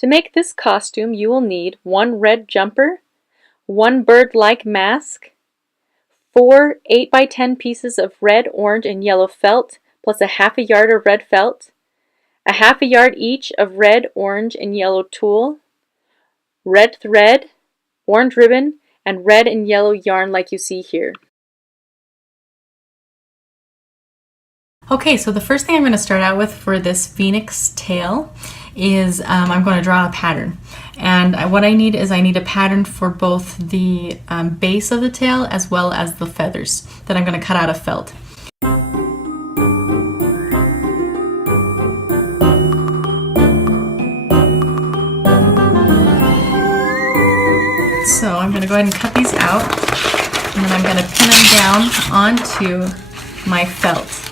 To make this costume, you will need 1 red jumper, 1 bird-like mask, 4 8x10 pieces of red, orange, and yellow felt, plus a ½ yard of red felt, a ½ yard each of red, orange, and yellow tulle, red thread, orange ribbon, and red and yellow yarn like you see here. Okay, so the first thing I'm going to start out with for this phoenix tail is I'm going to draw a pattern. And what I need is I need a pattern for both the base of the tail as well as the feathers that I'm going to cut out of felt. So I'm going to go ahead and cut these out, and then I'm going to pin them down onto my felt.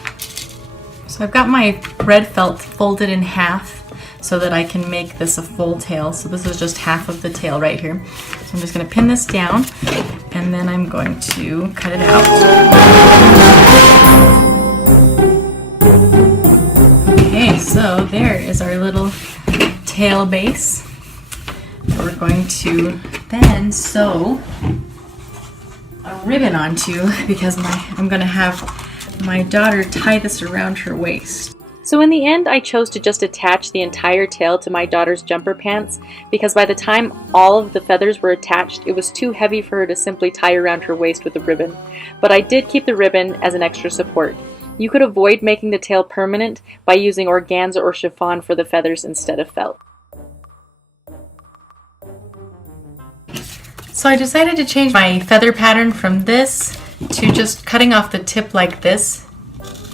So I've got my red felt folded in half so that I can make this a full tail. So this is just half of the tail right here. So I'm just going to pin this down, and then I'm going to cut it out. Okay, so there is our little tail base. We're going to then sew a ribbon onto because I'm going to have my daughter tie this around her waist. So in the end, I chose to just attach the entire tail to my daughter's jumper pants because by the time all of the feathers were attached, it was too heavy for her to simply tie around her waist with a ribbon. But I did keep the ribbon as an extra support. You could avoid making the tail permanent by using organza or chiffon for the feathers instead of felt. So I decided to change my feather pattern from this to just cutting off the tip like this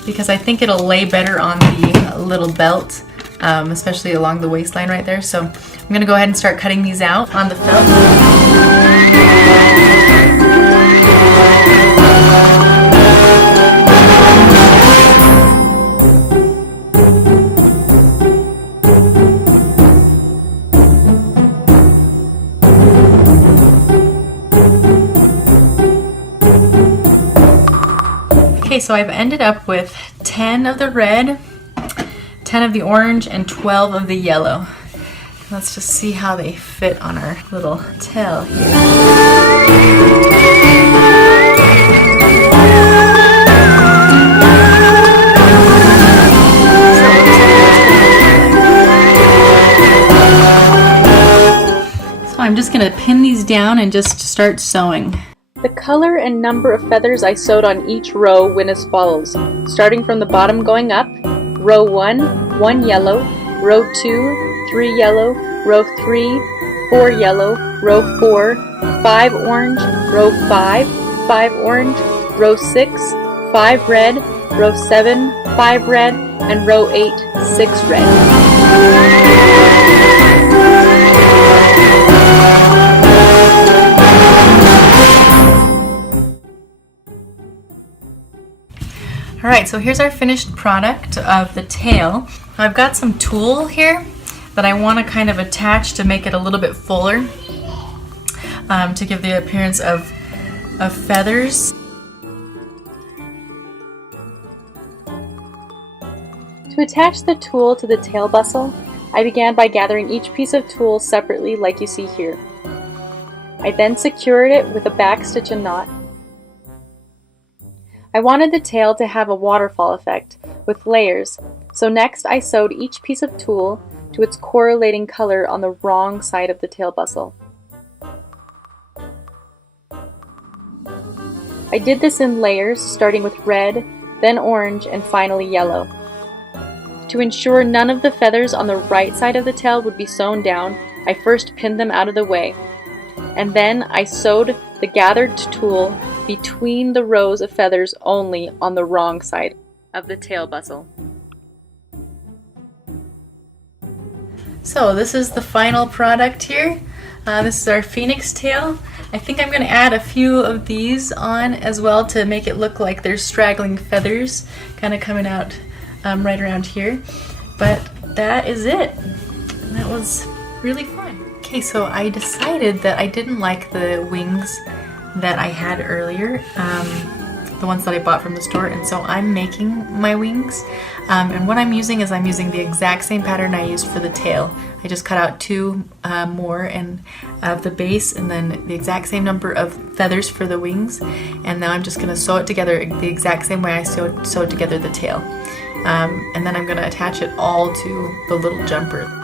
because I think it'll lay better on the little belt, especially along the waistline right there. So I'm going to go ahead and start cutting these out on the felt. Okay, so I've ended up with 10 of the red, 10 of the orange, and 12 of the yellow. Let's just see how they fit on our little tail here. So I'm just going to pin these down and just start sewing. The color and number of feathers I sewed on each row went as follows. Starting from the bottom going up, row 1, 1 yellow, row 2, 3 yellow, row 3, 4 yellow, row 4, 5 orange, row 5, 5 orange, row 6, 5 red, row 7, 5 red, and row 8, 6 red. Alright, so here's our finished product of the tail. I've got some tulle here that I want to kind of attach to make it a little bit fuller, to give the appearance of feathers. To attach the tulle to the tail bustle, I began by gathering each piece of tulle separately like you see here. I then secured it with a back stitch and knot. I wanted the tail to have a waterfall effect with layers, so next I sewed each piece of tulle to its correlating color on the wrong side of the tail bustle. I did this in layers, starting with red, then orange, and finally yellow. To ensure none of the feathers on the right side of the tail would be sewn down, I first pinned them out of the way, and then I sewed the gathered tulle between the rows of feathers only on the wrong side of the tail bustle. So this is the final product here. This is our phoenix tail. I think I'm going to add a few of these on as well to make it look like there's straggling feathers kind of coming out right around here. But that is it. That was really fun. Okay, so I decided that I didn't like the wings that I had earlier, the ones that I bought from the store, and so I'm making my wings. And what I'm using is I'm using the exact same pattern I used for the tail. I just cut out 2 more and of the base, and then the exact same number of feathers for the wings. And now I'm just going to sew it together the exact same way I sewed together the tail. And then I'm going to attach it all to the little jumper.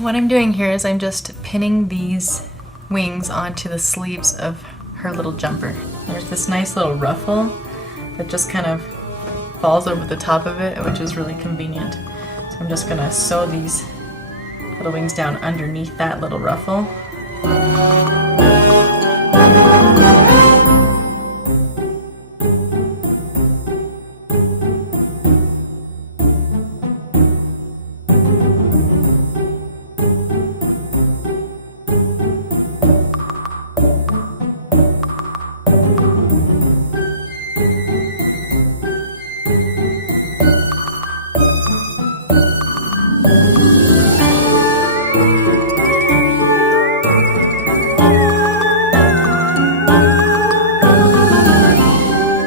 What I'm doing here is I'm just pinning these wings onto the sleeves of her little jumper. There's this nice little ruffle that just kind of falls over the top of it, which is really convenient. So I'm just gonna sew these little wings down underneath that little ruffle.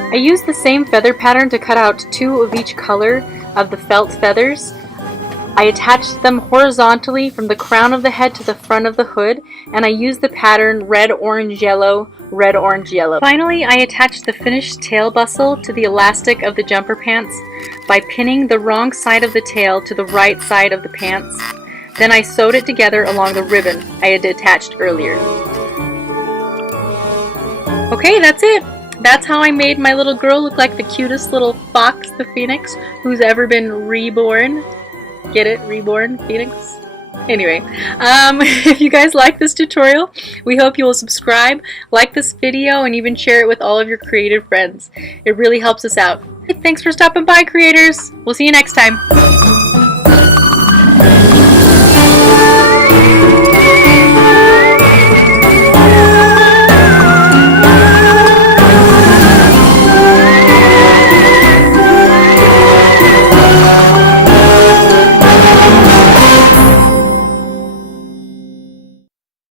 I used the same feather pattern to cut out 2 of each color of the felt feathers. I attached them horizontally from the crown of the head to the front of the hood, and I used the pattern red, orange, yellow, red, orange, yellow. Finally, I attached the finished tail bustle to the elastic of the jumper pants by pinning the wrong side of the tail to the right side of the pants. Then I sewed it together along the ribbon I had attached earlier. Okay, that's it. That's how I made my little girl look like the cutest little Fawkes the Phoenix who's ever been reborn. Get it? Reborn Phoenix? Anyway, if you guys like this tutorial, we hope you will subscribe, like this video, and even share it with all of your creative friends. It really helps us out. Thanks for stopping by, creators! We'll see you next time.